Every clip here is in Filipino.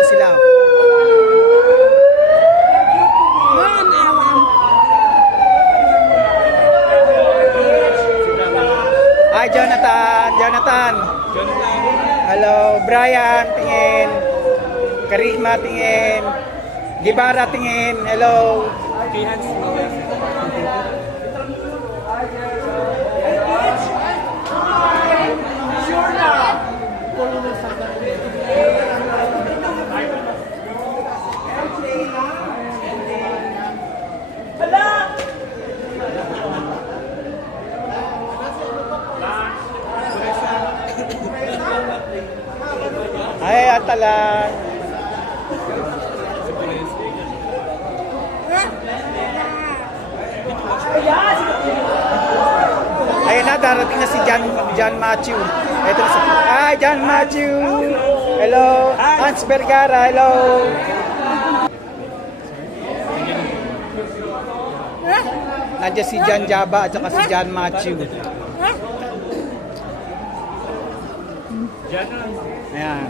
na sila. Hi, Jonathan. Hello, Brian, tingin. Karisma, tingin. Gibara, tingin. Hello. Ay, atalan. Ayun na, darating na si John Matthew. Ito na si... Hi, John Matthew! Hello! Hans Vergara, hello! Nandiyan si John Jaba at saka si John Matthew. Ayan.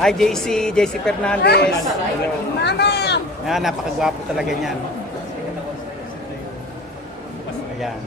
Hi, JC Fernandez. Mama! Ayan, napakagwapo talaga niyan. Ayan.